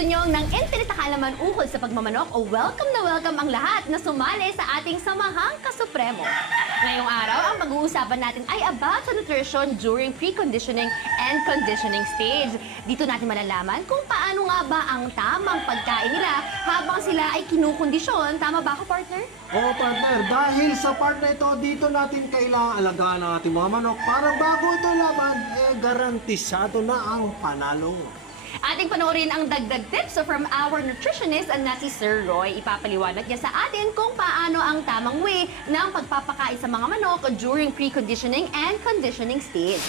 gusto nyo ng infinite na kaalaman ukol sa pagmamanok, o welcome na welcome ang lahat na sumali sa ating samahang kasupremo. Ngayong araw, ang pag-uusapan natin ay about sa nutrition during preconditioning and conditioning stage. Dito natin malalaman kung paano nga ba ang tamang pagkain nila habang sila ay kinukondisyon. Tama ba ako, partner? Oo, partner. Dahil sa part na ito, dito natin kailangan alagaan ang ating mga manok para bago ito laban, eh garantisado na ang panalo. Ating panoorin ang dagdag tips so from our nutritionist na si Sir Roy. Ipapaliwanag niya sa atin kung paano ang tamang way ng pagpapakain sa mga manok during preconditioning and conditioning stage.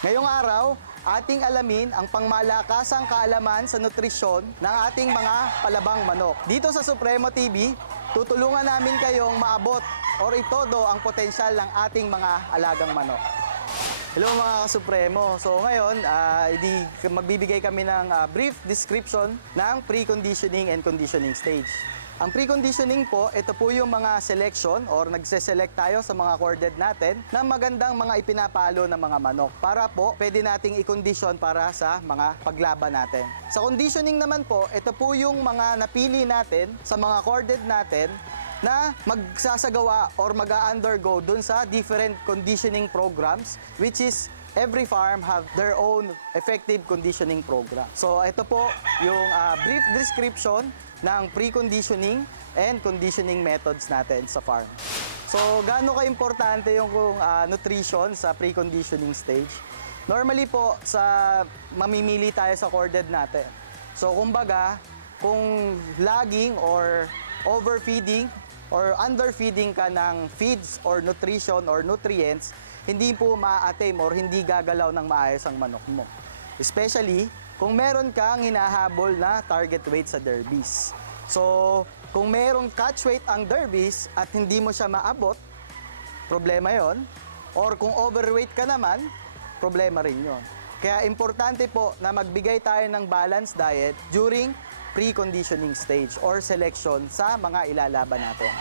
Ngayong araw, ating alamin ang pangmalakasang kaalaman sa nutrisyon ng ating mga palabang manok. Dito sa Supremo TV, tutulungan namin kayong maabot or itodo ang potensyal ng ating mga alagang manok. Hello mga Supremo. So ngayon, ah, idi magbibigay kami ng ah, brief description ng preconditioning and conditioning stage. Ang preconditioning po, ito po yung mga selection or nagse-select tayo sa mga corded natin na magandang mga ipinapalo ng mga manok para po pwede nating i-condition para sa mga paglaban natin. Sa conditioning naman po, ito po yung mga napili natin sa mga corded natin na magsasagawa or mag-undergo dun sa different conditioning programs which is every farm have their own effective conditioning program. So ito po yung ah, brief description ng preconditioning and conditioning methods natin sa farm. So gaano ka-importante yung kung, ah, nutrition sa preconditioning stage? Normally po sa mamimili tayo sa corded natin. So kumbaga, kung lagging or overfeeding or underfeeding ka ng feeds or nutrition or nutrients, hindi po ma-attain or hindi gagalaw ng maayos ang manok mo. Especially kung meron kang hinahabol na target weight sa derbies. So, kung meron catch weight ang derbies at hindi mo siya maabot, problema yon. Or kung overweight ka naman, problema rin yon. Kaya importante po na magbigay tayo ng balanced diet during preconditioning stage or selection sa mga ilalaban natin.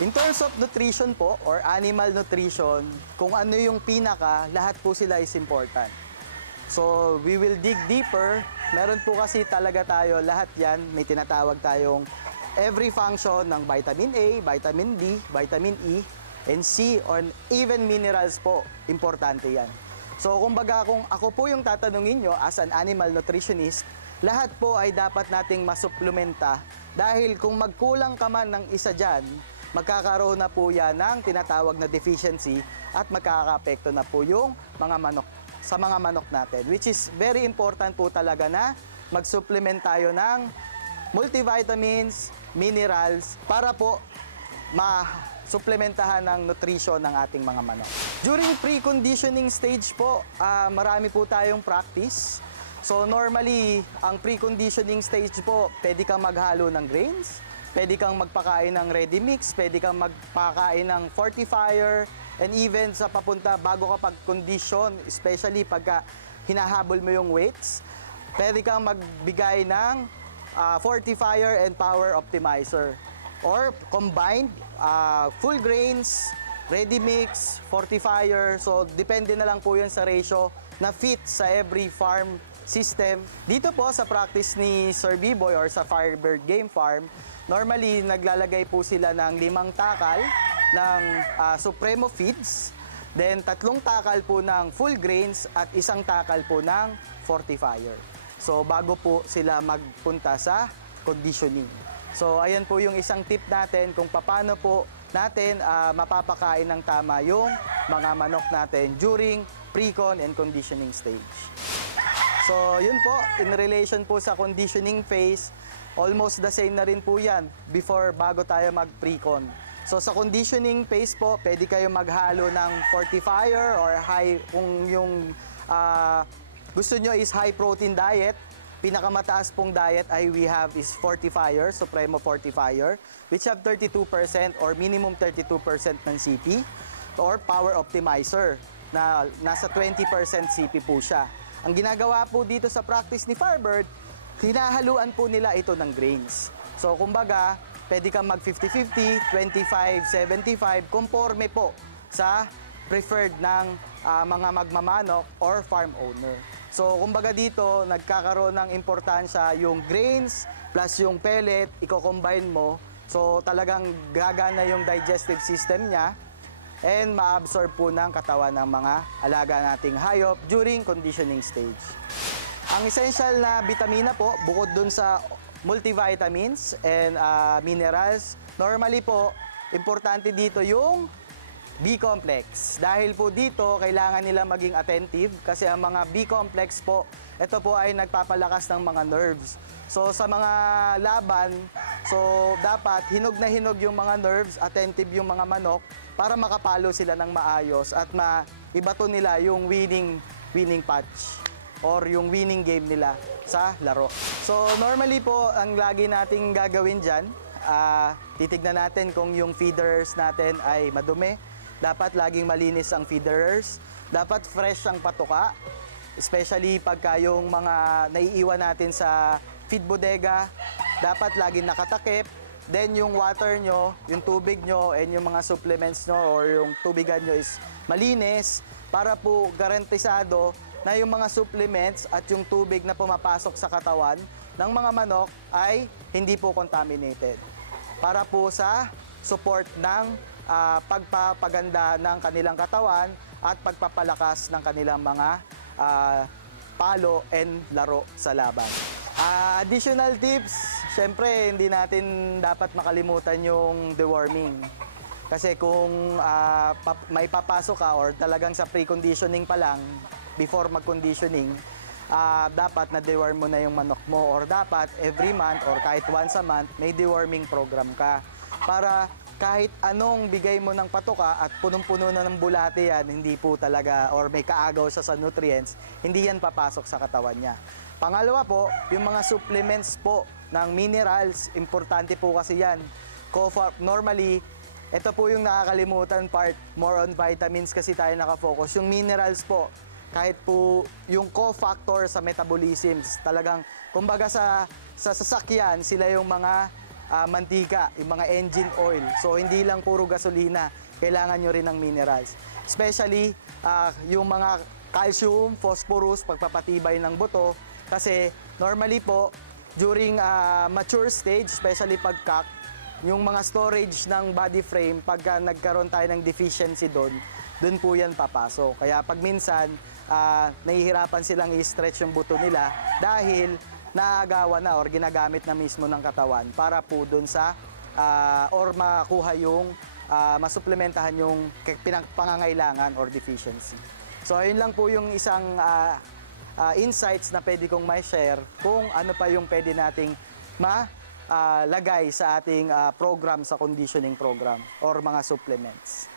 In terms of nutrition po or animal nutrition, kung ano yung pinaka, lahat po sila is important. So, we will dig deeper. Meron po kasi talaga tayo, lahat yan, may tinatawag tayong every function ng vitamin A, vitamin D, vitamin E, and C, or even minerals po. Importante yan. So, kumbaga, kung ako po yung tatanungin nyo as an animal nutritionist, lahat po ay dapat nating masuplementa dahil kung magkulang ka man ng isa dyan, magkakaroon na po yan ng tinatawag na deficiency at magkakaapekto na po yung mga manok sa mga manok natin which is very important po talaga na mag-supplement tayo ng multivitamins, minerals para po ma-supplementahan ng nutrition ng ating mga manok. During preconditioning stage po, ah, marami po tayong practice. So normally, ang preconditioning stage po, pwede kang maghalo ng grains, pwede kang magpakain ng ready mix, pwede kang magpakain ng fortifier, and even sa papunta bago ka pag-condition, especially pagka hinahabol mo yung weights, pwede kang magbigay ng ah, fortifier and power optimizer. Or combined, ah, full grains, ready mix, fortifier. So, depende na lang po yan sa ratio na fit sa every farm system. Dito po sa practice ni Sir B-Boy or sa Firebird Game Farm, normally naglalagay po sila ng limang takal ng ah, Supremo Feeds, then tatlong takal po ng full grains at isang takal po ng fortifier. So bago po sila magpunta sa conditioning. So ayan po yung isang tip natin kung paano po natin ah, mapapakain ng tama yung mga manok natin during pre-con and conditioning stage. So, yun po, in relation po sa conditioning phase, almost the same na rin po yan before bago tayo mag-pre-con. So, sa conditioning phase po, pwede kayo maghalo ng fortifier or high, kung yung ah, gusto nyo is high protein diet, pinakamataas pong diet ay we have is fortifier, Supremo Fortifier, which have 32% or minimum 32% ng CP, or Power Optimizer, na nasa 20% CP po siya. Ang ginagawa po dito sa practice ni Firebird, hinahaluan po nila ito ng grains. So kumbaga, pwede kang mag 50-50, 25-75, conforme po sa preferred ng ah, mga magmamanok or farm owner. So, kumbaga dito, nagkakaroon ng importansya yung grains plus yung pellet, i-combine mo. So, talagang gagana yung digestive system niya and ma-absorb po ng katawan ng mga alaga nating hayop during conditioning stage. Ang essential na vitamina po, bukod dun sa multivitamins and ah, minerals, normally po, importante dito yung B-complex. Dahil po dito, kailangan nila maging attentive kasi ang mga B-complex po, ito po ay nagpapalakas ng mga nerves. So sa mga laban, so dapat hinog na hinog yung mga nerves, attentive yung mga manok para makapalo sila ng maayos at maibato nila yung winning winning patch or yung winning game nila sa laro. So normally po, ang lagi nating gagawin dyan, ah, titignan natin kung yung feeders natin ay madumi. Dapat laging malinis ang feeders. Dapat fresh ang patuka. Especially pagka yung mga naiiwan natin sa feed bodega, dapat laging nakatakip. Then yung water nyo, yung tubig nyo, and yung mga supplements nyo or yung tubigan nyo is malinis para po garantisado na yung mga supplements at yung tubig na pumapasok sa katawan ng mga manok ay hindi po contaminated. Para po sa support ng ah, pagpapaganda ng kanilang katawan at pagpapalakas ng kanilang mga ah, palo and laro sa laban. Ah, additional tips, syempre hindi natin dapat makalimutan yung deworming. Kasi kung ah, pap- may papasok ka or talagang sa pre-conditioning pa lang, before mag-conditioning, ah, dapat na deworm mo na yung manok mo or dapat every month or kahit once a month may deworming program ka para kahit anong bigay mo ng patuka at punong-puno na ng bulate yan, hindi po talaga or may kaagaw siya sa nutrients, hindi yan papasok sa katawan niya. Pangalawa po, yung mga supplements po ng minerals, importante po kasi yan. Cofa- normally, ito po yung nakakalimutan part, more on vitamins kasi tayo nakafocus. Yung minerals po, kahit po yung cofactor sa metabolisms, talagang, kumbaga sa, sa sasakyan, sila yung mga ah, mantika, yung mga engine oil. So, hindi lang puro gasolina, kailangan nyo rin ng minerals. Especially, ah, yung mga calcium, phosphorus, pagpapatibay ng buto. Kasi, normally po, during ah, mature stage, especially pag-cock, yung mga storage ng body frame, pagka nagkaroon tayo ng deficiency doon, doon po yan papasok. Kaya pag minsan, ah, nahihirapan silang i-stretch yung buto nila dahil naagawa na or ginagamit na mismo ng katawan para po doon sa ah, or makuha yung ah, masuplementahan yung pangangailangan or deficiency. So ayun lang po yung isang ah, ah, insights na pwede kong may share kung ano pa yung pwede nating ma ah, lagay sa ating ah, program sa conditioning program or mga supplements.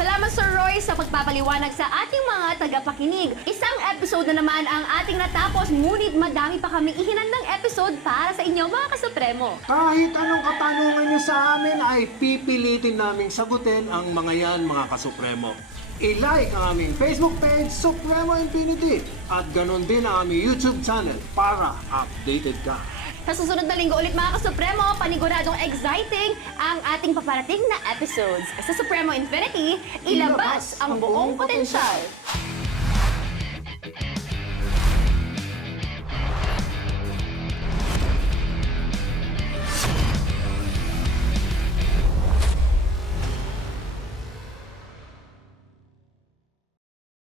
Salamat Sir Roy sa pagpapaliwanag sa ating mga tagapakinig. Isang episode na naman ang ating natapos, ngunit madami pa kami ihinandang episode para sa inyo mga kasupremo. Kahit anong katanungan nyo sa amin ay pipilitin naming sagutin ang mga yan mga kasupremo. I-like ang aming Facebook page, Supremo Infinity. At ganon din ang aming YouTube channel para updated ka. Sa susunod na linggo ulit mga kasupremo, paniguradong exciting ang ating paparating na episodes. Sa Supremo Infinity, ilabas ang buong potensyal.